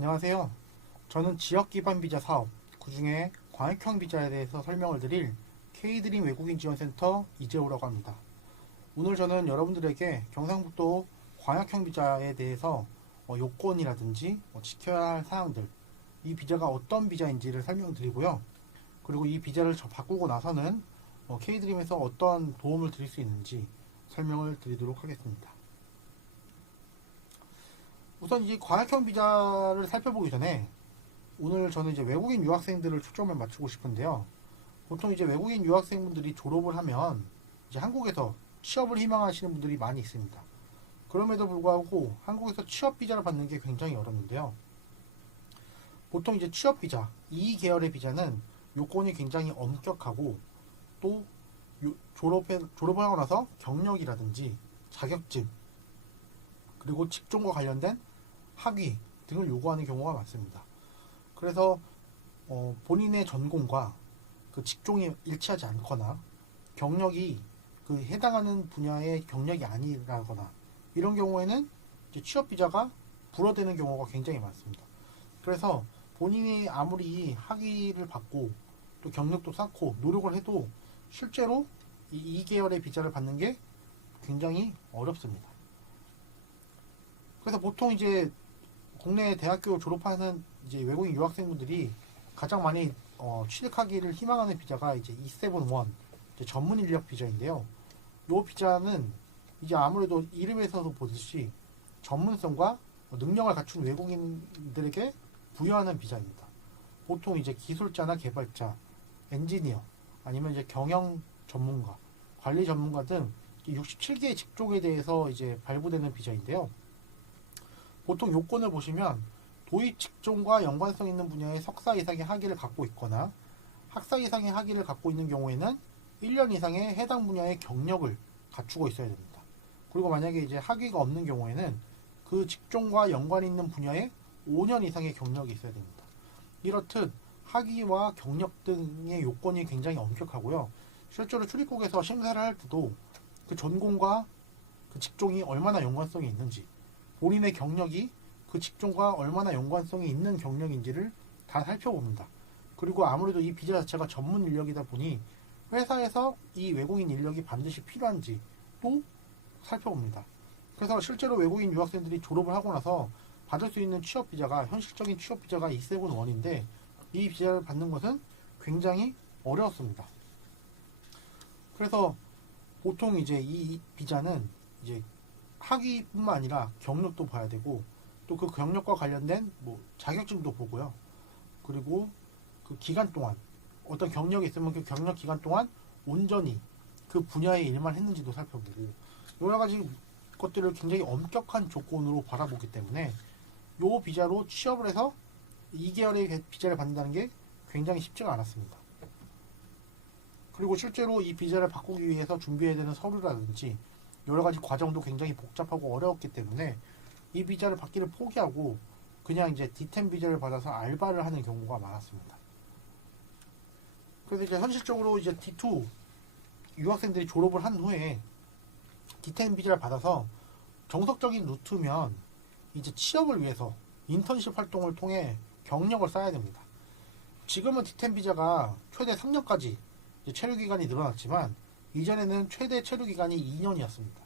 안녕하세요. 저는 지역기반 비자 사업, 그중에 광역형 비자에 대해서 설명을 드릴 K드림 외국인 지원센터 이재호라고 합니다. 오늘 저는 여러분들에게 경상북도 광역형 비자에 대해서 요건이라든지 지켜야 할 사항들, 이 비자가 어떤 비자인지를 설명드리고요. 그리고 이 비자를 바꾸고 나서는 K드림에서 어떤 도움을 드릴 수 있는지 설명을 드리도록 하겠습니다. 우선 이 광역형 비자를 살펴보기 전에 오늘 저는 이제 외국인 유학생들을 초점을 맞추고 싶은데요. 보통 이제 외국인 유학생분들이 졸업을 하면 이제 한국에서 취업을 희망하시는 분들이 많이 있습니다. 그럼에도 불구하고 한국에서 취업 비자를 받는 게 굉장히 어렵는데요. 보통 이제 취업 비자, 이 계열의 비자는 요건이 굉장히 엄격하고 또 졸업을 하고 나서 경력이라든지 자격증 그리고 직종과 관련된 학위 등을 요구하는 경우가 많습니다. 그래서 본인의 전공과 그 직종이 일치하지 않거나 경력이 그 해당하는 분야의 경력이 아니라거나 이런 경우에는 이제 취업 비자가 불어되는 경우가 굉장히 많습니다. 그래서 본인이 아무리 학위를 받고 또 경력도 쌓고 노력을 해도 실제로 이 계열의 비자를 받는 게 굉장히 어렵습니다. 그래서 보통 이제 국내 대학교 졸업하는 이제 외국인 유학생분들이 가장 많이 취득하기를 희망하는 비자가 이제 E7-1 이제 전문 인력 비자인데요. 이 비자는 이제 아무래도 이름에서도 보듯이 전문성과 능력을 갖춘 외국인들에게 부여하는 비자입니다. 보통 이제 기술자나 개발자, 엔지니어, 아니면 이제 경영 전문가, 관리 전문가 등 67개의 직종에 대해서 이제 발부되는 비자인데요. 보통 요건을 보시면 도입 직종과 연관성 있는 분야의 석사 이상의 학위를 갖고 있거나 학사 이상의 학위를 갖고 있는 경우에는 1년 이상의 해당 분야의 경력을 갖추고 있어야 됩니다. 그리고 만약에 이제 학위가 없는 경우에는 그 직종과 연관 있는 분야에 5년 이상의 경력이 있어야 됩니다. 이렇듯 학위와 경력 등의 요건이 굉장히 엄격하고요. 실제로 출입국에서 심사를 할 때도 그 전공과 그 직종이 얼마나 연관성이 있는지 본인의 경력이 그 직종과 얼마나 연관성이 있는 경력인지를 다 살펴봅니다. 그리고 아무래도 이 비자 자체가 전문 인력이다 보니 회사에서 이 외국인 인력이 반드시 필요한지 또 살펴봅니다. 그래서 실제로 외국인 유학생들이 졸업을 하고 나서 받을 수 있는 취업 비자가 현실적인 취업 비자가 E7-1인데 이 비자를 받는 것은 굉장히 어려웠습니다. 그래서 보통 이제 이 비자는 이제 학위뿐만 아니라 경력도 봐야 되고 또 그 경력과 관련된 뭐 자격증도 보고요. 그리고 그 기간 동안 어떤 경력이 있으면 그 경력 기간 동안 온전히 그 분야의 일만 했는지도 살펴보고 여러 가지 것들을 굉장히 엄격한 조건으로 바라보기 때문에 요 비자로 취업을 해서 2개월의 비자를 받는다는 게 굉장히 쉽지가 않았습니다. 그리고 실제로 이 비자를 바꾸기 위해서 준비해야 되는 서류라든지 여러 가지 과정도 굉장히 복잡하고 어려웠기 때문에 이 비자를 받기를 포기하고 그냥 이제 D10 비자를 받아서 알바를 하는 경우가 많았습니다. 그래서 이제 현실적으로 이제 D2 유학생들이 졸업을 한 후에 D10 비자를 받아서 정석적인 루트면 이제 취업을 위해서 인턴십 활동을 통해 경력을 쌓아야 됩니다. 지금은 D10 비자가 최대 3년까지 체류 기간이 늘어났지만 이전에는 최대 체류 기간이 2년이었습니다.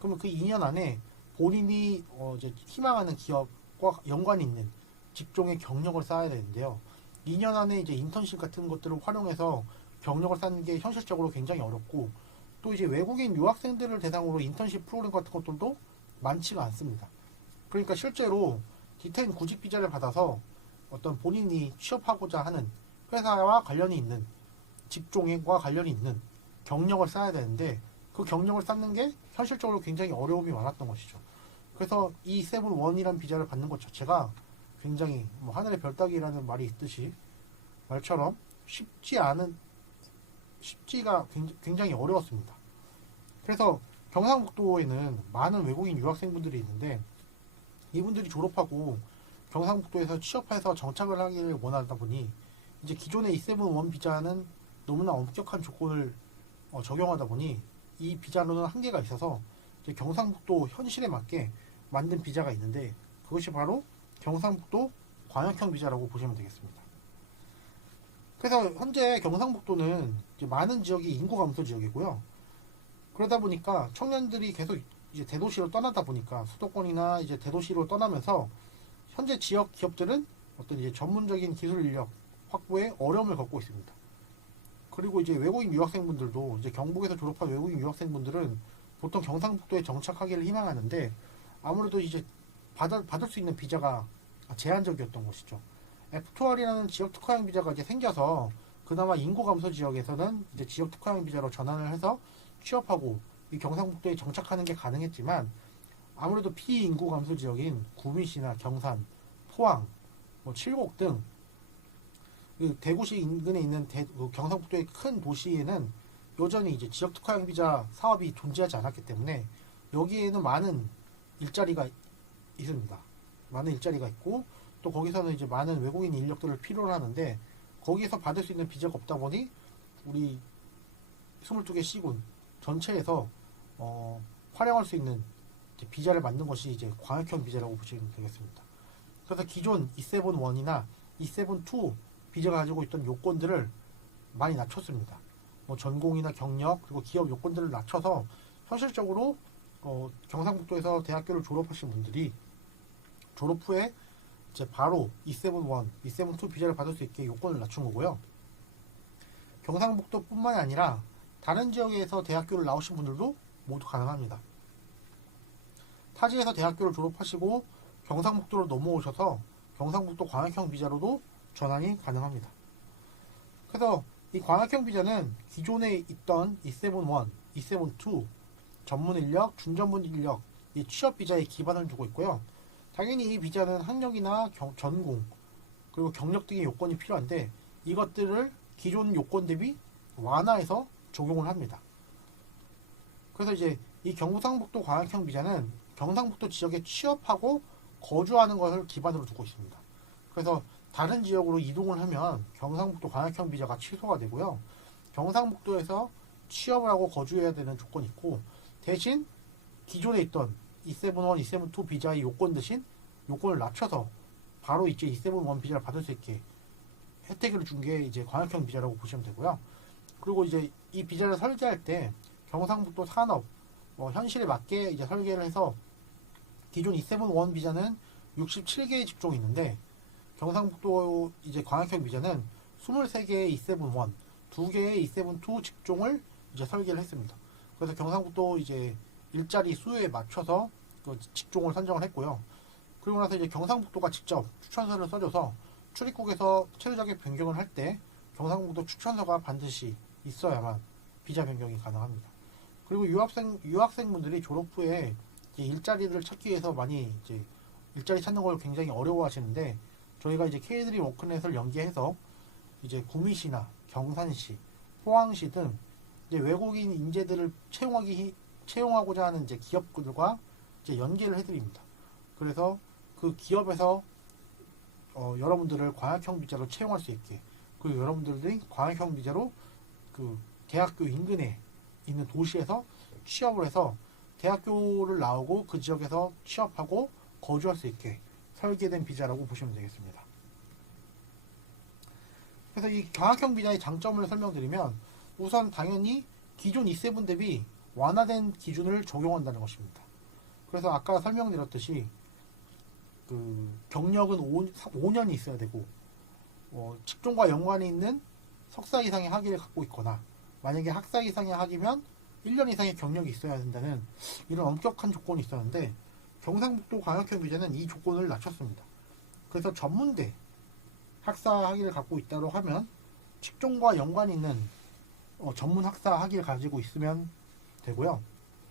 그러면 그 2년 안에 본인이 이제 희망하는 기업과 연관이 있는 직종의 경력을 쌓아야 되는데요. 2년 안에 이제 인턴십 같은 것들을 활용해서 경력을 쌓는 게 현실적으로 굉장히 어렵고 또 이제 외국인 유학생들을 대상으로 인턴십 프로그램 같은 것들도 많지가 않습니다. 그러니까 실제로 D10 구직 비자를 받아서 어떤 본인이 취업하고자 하는 회사와 관련이 있는 직종과 관련이 있는 경력을 쌓아야 되는데 그 경력을 쌓는 게 현실적으로 굉장히 어려움이 많았던 것이죠. 그래서 이 E7-1이라는 비자를 받는 것 자체가 굉장히 뭐 하늘의 별 따기라는 말이 있듯이 말처럼 쉽지가 굉장히 어려웠습니다. 그래서 경상북도에는 많은 외국인 유학생분들이 있는데 이분들이 졸업하고 경상북도에서 취업해서 정착을 하기를 원하다 보니 이제 기존의 E7-1 비자는 너무나 엄격한 조건을 적용하다 보니 이 비자로는 한계가 있어서 이제 경상북도 현실에 맞게 만든 비자가 있는데 그것이 바로 경상북도 광역형 비자라고 보시면 되겠습니다. 그래서 현재 경상북도는 이제 많은 지역이 인구 감소 지역이고요. 그러다 보니까 청년들이 계속 이제 대도시로 떠나다 보니까 수도권이나 이제 대도시로 떠나면서 현재 지역 기업들은 어떤 이제 전문적인 기술 인력 확보에 어려움을 겪고 있습니다. 그리고 이제 외국인 유학생분들도 이제 경북에서 졸업한 외국인 유학생분들은 보통 경상북도에 정착하기를 희망하는데 아무래도 이제 받을 수 있는 비자가 제한적이었던 것이죠. F2R이라는 지역 특화형 비자가 이제 생겨서 그나마 인구 감소 지역에서는 이제 지역 특화형 비자로 전환을 해서 취업하고 이 경상북도에 정착하는 게 가능했지만 아무래도 피인구 감소 지역인 구미시나 경산, 포항, 칠곡 등 대구시 인근에 있는 경상북도의 큰 도시에는 여전히 이제 지역 특화형 비자 사업이 존재하지 않았기 때문에 여기에는 많은 일자리가 있습니다. 많은 일자리가 있고 또 거기서는 이제 많은 외국인 인력들을 필요로 하는데 거기서 받을 수 있는 비자가 없다 보니 우리 22개 시군 전체에서 활용할 수 있는 비자를 만든 것이 이제 광역형 비자라고 보시면 되겠습니다. 그래서 기존 E7-1이나 E7-2 비자가 가지고 있던 요건들을 많이 낮췄습니다. 전공이나 경력 그리고 기업 요건들을 낮춰서 현실적으로 경상북도에서 대학교를 졸업하신 분들이 졸업 후에 이제 바로 E7-1, E7-2 비자를 받을 수 있게 요건을 낮춘 거고요. 경상북도뿐만이 아니라 다른 지역에서 대학교를 나오신 분들도 모두 가능합니다. 타지에서 대학교를 졸업하시고 경상북도로 넘어오셔서 경상북도 광역형 비자로도 전환이 가능합니다. 그래서 이 광역형 비자는 기존에 있던 E7-1, E7-2 전문 인력, 준전문 인력, 이 취업 비자에 기반을 두고 있고요. 당연히 이 비자는 학력이나 전공 그리고 경력 등의 요건이 필요한데 이것들을 기존 요건 대비 완화해서 적용을 합니다. 그래서 이제 이 경상북도 광역형 비자는 경상북도 지역에 취업하고 거주하는 것을 기반으로 두고 있습니다. 그래서 다른 지역으로 이동을 하면 경상북도 광역형 비자가 취소가 되고요. 경상북도에서 취업을 하고 거주해야 되는 조건이 있고 대신 기존에 있던 E7-1, E7-2 비자의 요건 대신 요건을 낮춰서 바로 이제 E7-1 비자를 받을 수 있게 혜택을 준 게 이제 광역형 비자라고 보시면 되고요. 그리고 이제 이 비자를 설계할 때 경상북도 산업 현실에 맞게 이제 설계를 해서 기존 E7-1 비자는 67개의 직종이 있는데 경상북도 이제 광역형 비자는 23개의 E7-1, 2개의 E7-2 직종을 이제 설계를 했습니다. 그래서 경상북도 이제 일자리 수요에 맞춰서 그 직종을 선정을 했고요. 그리고 나서 이제 경상북도가 직접 추천서를 써줘서 출입국에서 체류 자격 변경을 할 때 경상북도 추천서가 반드시 있어야만 비자 변경이 가능합니다. 그리고 유학생분들이 졸업 후에 일자리를 찾기 위해서 많이 이제 일자리 찾는 걸 굉장히 어려워하시는데 저희가 이제 K드림 워크넷을 연계해서 이제 구미시나 경산시, 포항시 등 이제 외국인 인재들을 채용하고자 하는 이제 기업들과 이제 연계를 해드립니다. 그래서 그 기업에서 여러분들을 광역형 비자로 채용할 수 있게 그리고 여러분들이 광역형 비자로 그 대학교 인근에 있는 도시에서 취업을 해서 대학교를 나오고 그 지역에서 취업하고 거주할 수 있게 설계된 비자라고 보시면 되겠습니다. 그래서 이 광역형 비자의 장점을 설명드리면 우선 당연히 기존 E7 대비 완화된 기준을 적용한다는 것입니다. 그래서 아까 설명드렸듯이 그 경력은 5년이 있어야 되고 직종과 연관이 있는 석사 이상의 학위를 갖고 있거나 만약에 학사 이상의 학위면 1년 이상의 경력이 있어야 된다는 이런 엄격한 조건이 있었는데 경상북도 광역형 비자는 이 조건을 낮췄습니다. 그래서 전문대 학사 학위를 갖고 있다고 하면 직종과 연관이 있는 전문 학사 학위를 가지고 있으면 되고요.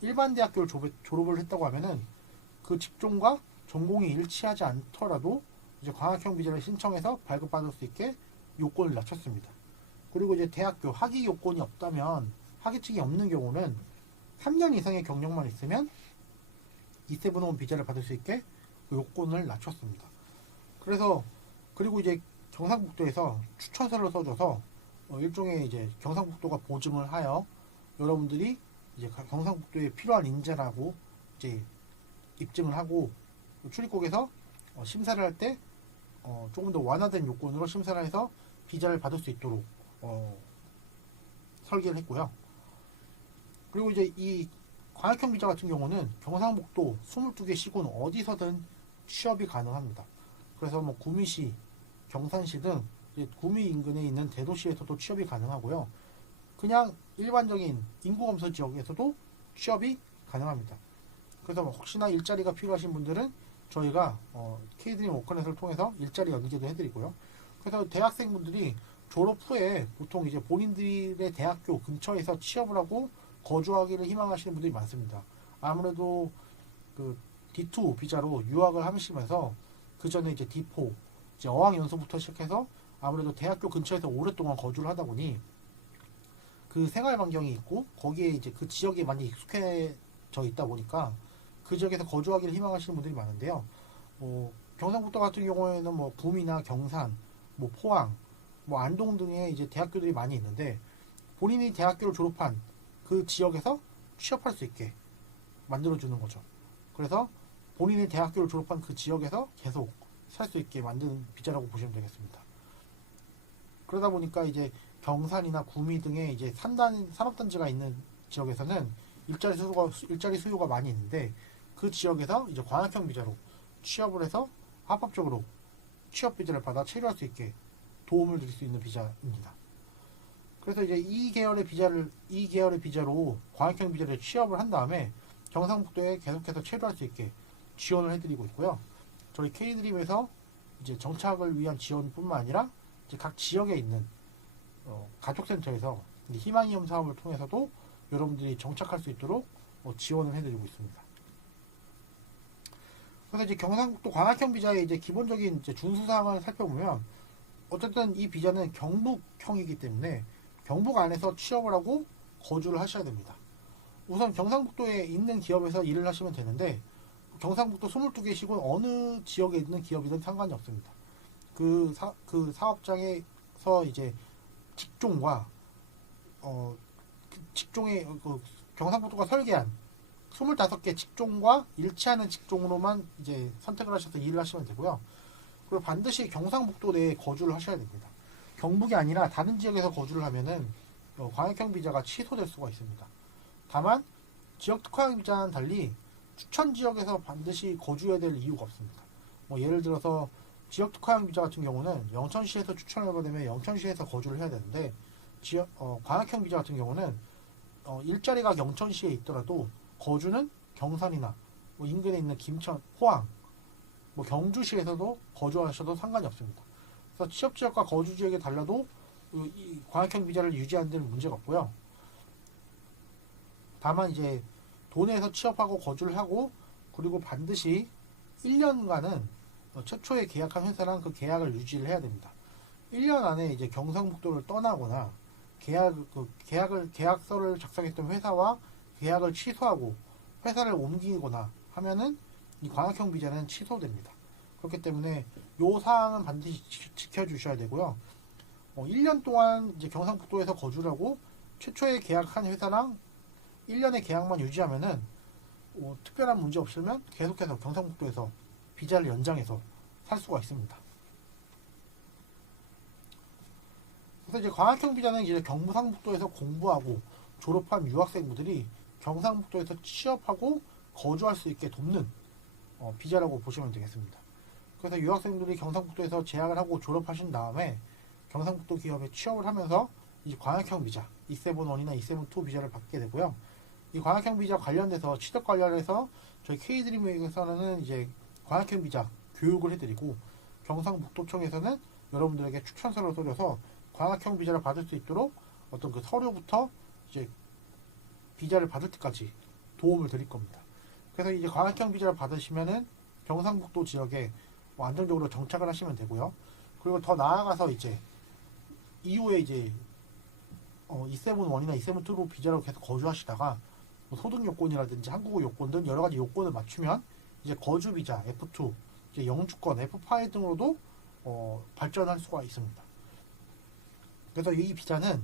일반 대학교를 졸업을 했다고 하면은 그 직종과 전공이 일치하지 않더라도 이제 광역형 비자를 신청해서 발급받을 수 있게 요건을 낮췄습니다. 그리고 이제 대학교 학위 요건이 없다면 학위증이 없는 경우는 3년 이상의 경력만 있으면 E7-1 비자를 받을 수 있게 그 요건을 낮췄습니다. 그래서 그리고 이제 경상북도에서 추천서를 써줘서 일종의 이제 경상북도가 보증을 하여 여러분들이 이제 경상북도에 필요한 인재라고 이제 입증을 하고 출입국에서 심사를 할 때 조금 더 완화된 요건으로 심사를 해서 비자를 받을 수 있도록 설계를 했고요. 그리고 이제 이 광역형 비자 같은 경우는 경상북도 22개 시군 어디서든 취업이 가능합니다. 그래서 뭐 구미시, 경산시 등 구미 인근에 있는 대도시에서도 취업이 가능하고요. 그냥 일반적인 인구검소 지역에서도 취업이 가능합니다. 그래서 혹시나 일자리가 필요하신 분들은 저희가 K드림 워크넷을 통해서 일자리 연계도 해드리고요. 그래서 대학생분들이 졸업 후에 보통 이제 본인들의 대학교 근처에서 취업을 하고 거주하기를 희망하시는 분들이 많습니다. 아무래도 그 D2 비자로 유학을 하시면서 그 전에 이제 D4 이제 어학연수부터 시작해서 아무래도 대학교 근처에서 오랫동안 거주를 하다 보니 그 생활 반경이 있고 거기에 이제 그 지역에 많이 익숙해져 있다 보니까 그 지역에서 거주하기를 희망하시는 분들이 많은데요. 경상북도 같은 경우에는 뭐 구미나 경산, 뭐 포항, 뭐 안동 등의 이제 대학교들이 많이 있는데 본인이 대학교를 졸업한 그 지역에서 취업할 수 있게 만들어주는 거죠. 그래서 본인이 대학교를 졸업한 그 지역에서 계속 살 수 있게 만드는 비자라고 보시면 되겠습니다. 그러다 보니까 이제 경산이나 구미 등의 이제 산업단지가 있는 지역에서는 일자리 수요가 많이 있는데 그 지역에서 이제 광역형 비자로 취업을 해서 합법적으로 취업 비자를 받아 체류할 수 있게 도움을 드릴 수 있는 비자입니다. 그래서 이제 이 계열의 비자로 광역형 비자를 취업을 한 다음에 경상북도에 계속해서 체류할 수 있게 지원을 해드리고 있고요. 저희 K드림에서 이제 정착을 위한 지원뿐만 아니라 이제 각 지역에 있는 가족센터에서 희망이험 사업을 통해서도 여러분들이 정착할 수 있도록 지원을 해드리고 있습니다. 그래서 이제 경상북도 광역형 비자의 이제 기본적인 이제 준수 사항을 살펴보면 어쨌든 이 비자는 경북형이기 때문에 경북 안에서 취업을 하고 거주를 하셔야 됩니다. 우선 경상북도에 있는 기업에서 일을 하시면 되는데 경상북도 22개 시군 어느 지역에 있는 기업이든 상관이 없습니다. 그 사업장에서 이제 직종과 직종의 경상북도가 설계한 25개 직종과 일치하는 직종으로만 이제 선택을 하셔서 일을 하시면 되고요. 그리고 반드시 경상북도 내에 거주를 하셔야 됩니다. 경북이 아니라 다른 지역에서 거주를 하면은 광역형 비자가 취소될 수가 있습니다. 다만 지역 특화형 비자와는 달리 추천 지역에서 반드시 거주해야 될 이유가 없습니다. 뭐 예를 들어서 지역 특화형 비자 같은 경우는 영천시에서 추천을 받으면 영천시에서 거주를 해야 되는데 광역형 비자 같은 경우는 일자리가 영천시에 있더라도 거주는 경산이나 뭐 인근에 있는 김천, 포항, 뭐 경주시에서도 거주하셔도 상관이 없습니다. 그래서 취업 지역과 거주 지역에 달라도 이 광역형 비자를 유지하는 데는 문제가 없고요. 다만 이제 도내에서 취업하고 거주를 하고 그리고 반드시 1년간은 최초에 계약한 회사랑 그 계약을 유지를 해야 됩니다. 1년 안에 이제 경상북도를 떠나거나 계약서를 작성했던 회사와 계약을 취소하고 회사를 옮기거나 하면은 이 광역형 비자는 취소됩니다. 그렇기 때문에 이 사항은 반드시 지켜주셔야 되고요. 1년 동안 이제 경상북도에서 거주를 하고 최초에 계약한 회사랑 1년의 계약만 유지하면은 특별한 문제 없으면 계속해서 경상북도에서 비자를 연장해서 살 수가 있습니다. 그래서 이제 광역형 비자는 이제 경상북도에서 공부하고 졸업한 유학생분들이 경상북도에서 취업하고 거주할 수 있게 돕는 비자라고 보시면 되겠습니다. 그래서 유학생들이 경상북도에서 재학을 하고 졸업하신 다음에 경상북도 기업에 취업을 하면서 이 광역형 비자, E7-1이나 E7-2 비자를 받게 되고요. 이 광역형 비자 관련돼서 취득 관련해서 저희 K드림에서는 이제 광역형 비자 교육을 해드리고 경상북도청에서는 여러분들에게 추천서를 써줘서 광역형 비자를 받을 수 있도록 어떤 그 서류부터 이제 비자를 받을 때까지 도움을 드릴 겁니다. 그래서 이제 광역형 비자를 받으시면은 경상북도 지역에 안정적으로 정착을 하시면 되고요. 그리고 더 나아가서 이제 이후에 이제 E7-1이나 E7-2로 비자로 계속 거주하시다가 뭐 소득 요건이라든지 한국어 요건 등 여러 가지 요건을 맞추면 이제 거주 비자 F2, 이제 영주권 F5 등으로도 발전할 수가 있습니다. 그래서 이 비자는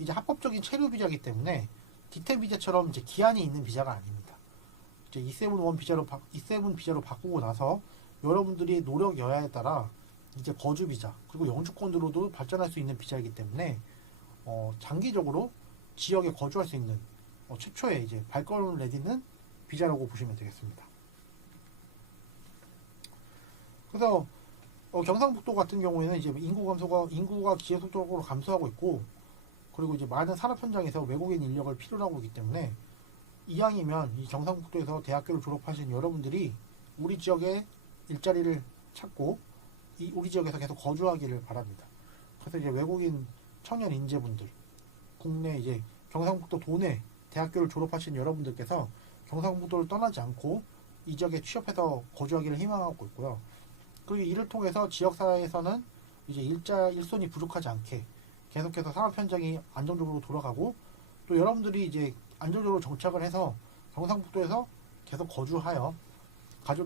이제 합법적인 체류 비자이기 때문에 D10 비자처럼 이제 기한이 있는 비자가 아닙니다. 이제 E7 비자로 바꾸고 나서 여러분들이 노력 여하에 따라 이제 거주 비자 그리고 영주권으로도 발전할 수 있는 비자이기 때문에 장기적으로 지역에 거주할 수 있는 최초의 이제 발걸음을 내딛는 비자라고 보시면 되겠습니다. 그래서 경상북도 같은 경우에는 이제 인구가 기하속도로 감소하고 있고, 그리고 이제 많은 산업 현장에서 외국인 인력을 필요로 하고 있기 때문에 이왕이면 이 경상북도에서 대학교를 졸업하신 여러분들이 우리 지역에 일자리를 찾고 우리 지역에서 계속 거주하기를 바랍니다. 그래서 이제 외국인 청년 인재분들, 국내 이제 경상북도 도내 대학교를 졸업하신 여러분들께서 경상북도를 떠나지 않고 이 지역에 취업해서 거주하기를 희망하고 있고요. 그리고 이를 통해서 지역사회에서는 이제 일손이 부족하지 않게 계속해서 산업 현장이 안정적으로 돌아가고, 또 여러분들이 이제 안정적으로 정착을 해서 경상북도에서 계속 거주하여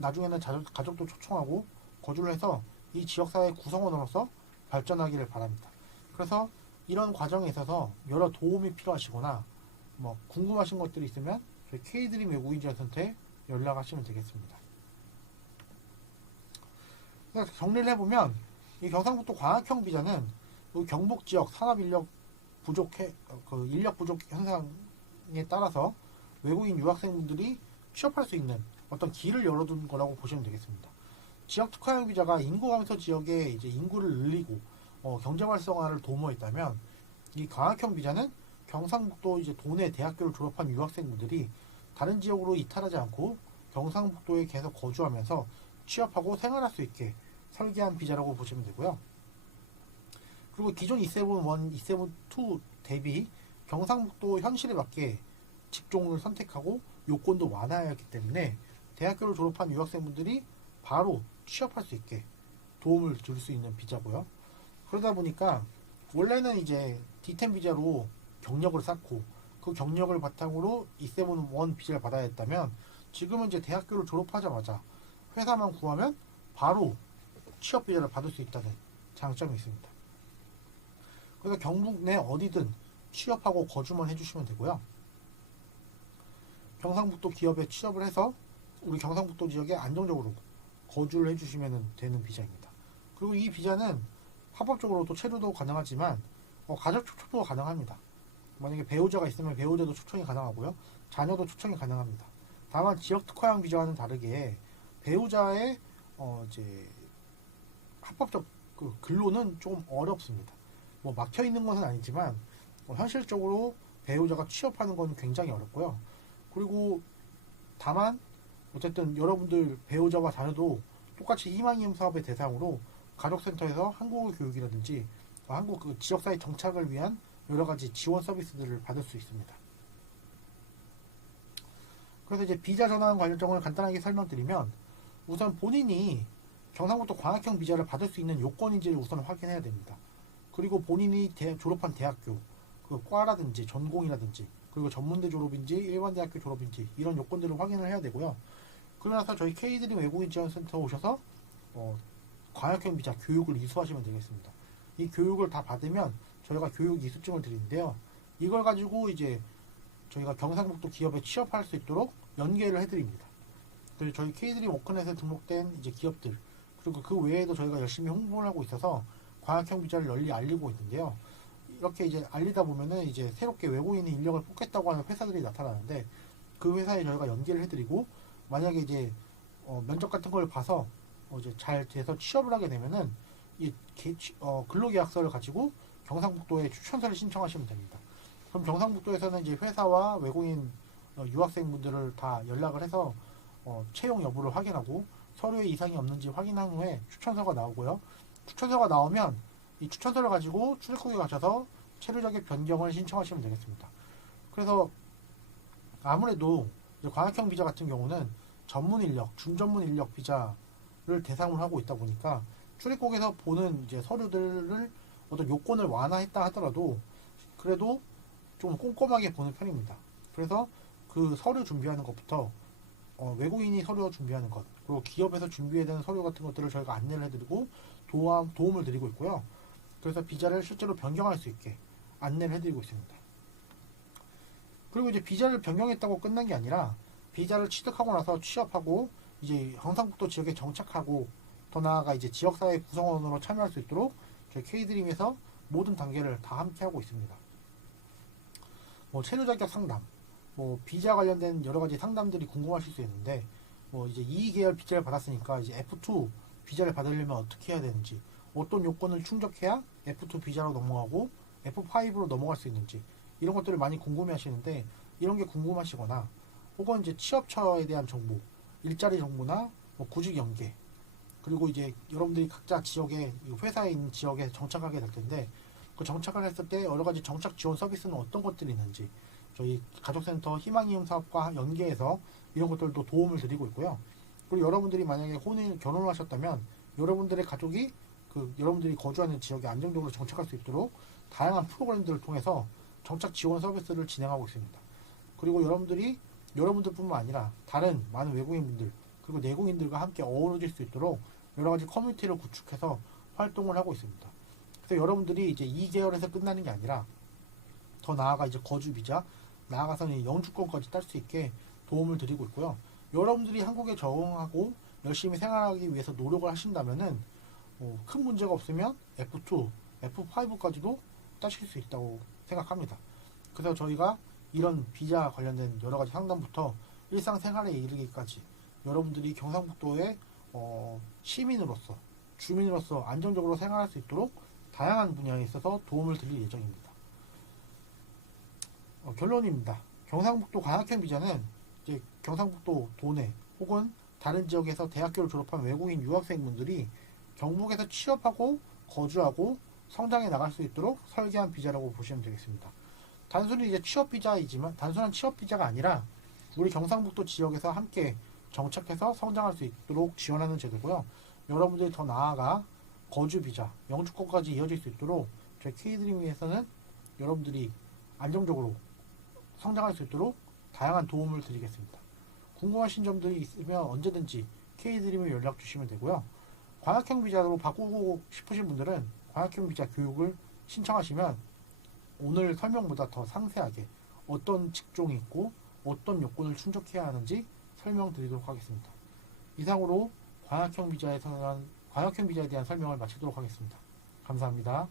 나중에는 가족도 초청하고 거주를 해서 이 지역사회 구성원으로서 발전하기를 바랍니다. 그래서 이런 과정에 있어서 여러 도움이 필요하시거나 뭐 궁금하신 것들이 있으면 저희 K드림 외국인 지원센터에 연락하시면 되겠습니다. 정리를 해보면 이 경상북도 광학형 비자는 경북 지역 산업 인력 부족 현상에 따라서 외국인 유학생분들이 취업할 수 있는 어떤 길을 열어둔 거라고 보시면 되겠습니다. 지역 특화형 비자가 인구 감소 지역에 이제 인구를 늘리고 경제 활성화를 도모했다면, 이 광학형 비자는 경상북도 이제 도내 대학교를 졸업한 유학생분들이 다른 지역으로 이탈하지 않고 경상북도에 계속 거주하면서 취업하고 생활할 수 있게 설계한 비자라고 보시면 되고요. 그리고 기존 271, 272 대비 경상북도 현실에 맞게 직종을 선택하고 요건도 완화하였기 때문에 대학교를 졸업한 유학생분들이 바로 취업할 수 있게 도움을 줄 수 있는 비자고요. 그러다 보니까 원래는 이제 D10 비자로 경력을 쌓고 그 경력을 바탕으로 271 비자를 받아야 했다면, 지금은 이제 대학교를 졸업하자마자 회사만 구하면 바로 취업 비자를 받을 수 있다는 장점이 있습니다. 그래서 경북 내 어디든 취업하고 거주만 해주시면 되고요. 경상북도 기업에 취업을 해서 우리 경상북도 지역에 안정적으로 거주를 해주시면 되는 비자입니다. 그리고 이 비자는 합법적으로도 체류도 가능하지만 가족 초청도 가능합니다. 만약에 배우자가 있으면 배우자도 초청이 가능하고요. 자녀도 초청이 가능합니다. 다만 지역 특화형 비자와는 다르게 배우자의 이제 합법적 그 근로는 조금 어렵습니다. 뭐 막혀 있는 것은 아니지만 현실적으로 배우자가 취업하는 것은 굉장히 어렵고요. 그리고 다만 어쨌든 여러분들 배우자와 자녀도 똑같이 희망이음 사업의 대상으로 가족센터에서 한국어 교육이라든지 한국 그 지역사회 정착을 위한 여러 가지 지원 서비스들을 받을 수 있습니다. 그래서 이제 비자 전환 관련점을 간단하게 설명드리면, 우선 본인이 경상북도 광학형 비자를 받을 수 있는 요건인지를 우선 확인해야 됩니다. 그리고 본인이 졸업한 대학교, 그 과라든지 전공이라든지, 그리고 전문대 졸업인지 일반대학교 졸업인지 이런 요건들을 확인을 해야 되고요. 그러고 나서 저희 K드림 외국인 지원센터 오셔서 광학형 비자 교육을 이수하시면 되겠습니다. 이 교육을 다 받으면 저희가 교육 이수증을 드리는데요. 이걸 가지고 이제 저희가 경상북도 기업에 취업할 수 있도록 연계를 해드립니다. 그리고 저희 K드림 워크넷에 등록된 이제 기업들, 그리고 그 외에도 저희가 열심히 홍보를 하고 있어서 광학형 비자를 널리 알리고 있는데요. 이렇게 이제 알리다 보면은 이제 새롭게 외국인 인력을 뽑겠다고 하는 회사들이 나타나는데, 그 회사에 저희가 연계를 해드리고, 만약에 이제 면접 같은 걸 봐서 이제 잘 돼서 취업을 하게 되면은 이 근로계약서를 가지고 경상북도에 추천서를 신청하시면 됩니다. 그럼 경상북도에서는 이제 회사와 외국인 유학생분들을 다 연락을 해서 채용 여부를 확인하고 서류에 이상이 없는지 확인한 후에 추천서가 나오고요. 추천서가 나오면 이 추천서를 가지고 출입국에 가셔서 체류자격 변경을 신청하시면 되겠습니다. 그래서 아무래도 광학형 비자 같은 경우는 전문 인력, 준전문 인력 비자를 대상으로 하고 있다 보니까 출입국에서 보는 이제 서류들을 어떤 요건을 완화했다 하더라도 그래도 좀 꼼꼼하게 보는 편입니다. 그래서 그 서류 준비하는 것부터 외국인이 서류 준비하는 것, 그리고 기업에서 준비해야 되는 서류 같은 것들을 저희가 안내를 해드리고 도움을 드리고 있고요. 그래서 비자를 실제로 변경할 수 있게 안내를 해드리고 있습니다. 그리고 이제 비자를 변경했다고 끝난 게 아니라 비자를 취득하고 나서 취업하고 이제 경상북도 지역에 정착하고 더 나아가 이제 지역사회 구성원으로 참여할 수 있도록 저희 K드림에서 모든 단계를 다 함께 하고 있습니다. 뭐 채무 자격 상담, 뭐 비자 관련된 여러 가지 상담들이 궁금하실 수 있는데, 뭐 이제 2계열 비자를 받았으니까 이제 F2 비자를 받으려면 어떻게 해야 되는지, 어떤 요건을 충족해야 F2 비자로 넘어가고 F5로 넘어갈 수 있는지, 이런 것들을 많이 궁금해 하시는데, 이런 게 궁금하시거나 혹은 이제 취업처에 대한 정보, 일자리 정보나 뭐 구직 연계, 그리고 이제 여러분들이 각자 지역에, 회사에 있는 지역에 정착하게 될 텐데, 그 정착을 했을 때 여러 가지 정착 지원 서비스는 어떤 것들이 있는지 저희 가족센터 희망이음 사업과 연계해서 이런 것들도 도움을 드리고 있고요. 그리고 여러분들이 만약에 결혼을 하셨다면 여러분들의 가족이 여러분들이 거주하는 지역에 안정적으로 정착할 수 있도록 다양한 프로그램들을 통해서 정착 지원 서비스를 진행하고 있습니다. 그리고 여러분들뿐만 아니라 다른 많은 외국인분들 그리고 내국인들과 함께 어우러질 수 있도록 여러 가지 커뮤니티를 구축해서 활동을 하고 있습니다. 그래서 여러분들이 이제 2개월에서 끝나는 게 아니라 더 나아가 이제 거주 비자, 나아가서는 영주권까지 딸 수 있게 도움을 드리고 있고요. 여러분들이 한국에 적응하고 열심히 생활하기 위해서 노력을 하신다면은 큰 문제가 없으면 F2, F5까지도 따실 수 있다고 생각합니다. 그래서 저희가 이런 비자 관련된 여러 가지 상담부터 일상생활에 이르기까지 여러분들이 경상북도의 시민으로서, 주민으로서 안정적으로 생활할 수 있도록 다양한 분야에 있어서 도움을 드릴 예정입니다. 결론입니다. 경상북도 관악형 비자는 이제 경상북도 도내 혹은 다른 지역에서 대학교를 졸업한 외국인 유학생분들이 경북에서 취업하고 거주하고 성장해 나갈 수 있도록 설계한 비자라고 보시면 되겠습니다. 단순히 이제 취업 비자이지만 단순한 취업 비자가 아니라 우리 경상북도 지역에서 함께 정착해서 성장할 수 있도록 지원하는 제도고요. 여러분들이 더 나아가 거주 비자, 영주권까지 이어질 수 있도록 저희 K드림에서는 여러분들이 안정적으로 성장할 수 있도록 다양한 도움을 드리겠습니다. 궁금하신 점들이 있으면 언제든지 K드림에 연락 주시면 되고요. 관악형 비자로 바꾸고 싶으신 분들은 관악형 비자 교육을 신청하시면 오늘 설명보다 더 상세하게 어떤 직종이 있고 어떤 요건을 충족해야 하는지 설명드리도록 하겠습니다. 이상으로 관악형 비자에 대한 설명을 마치도록 하겠습니다. 감사합니다.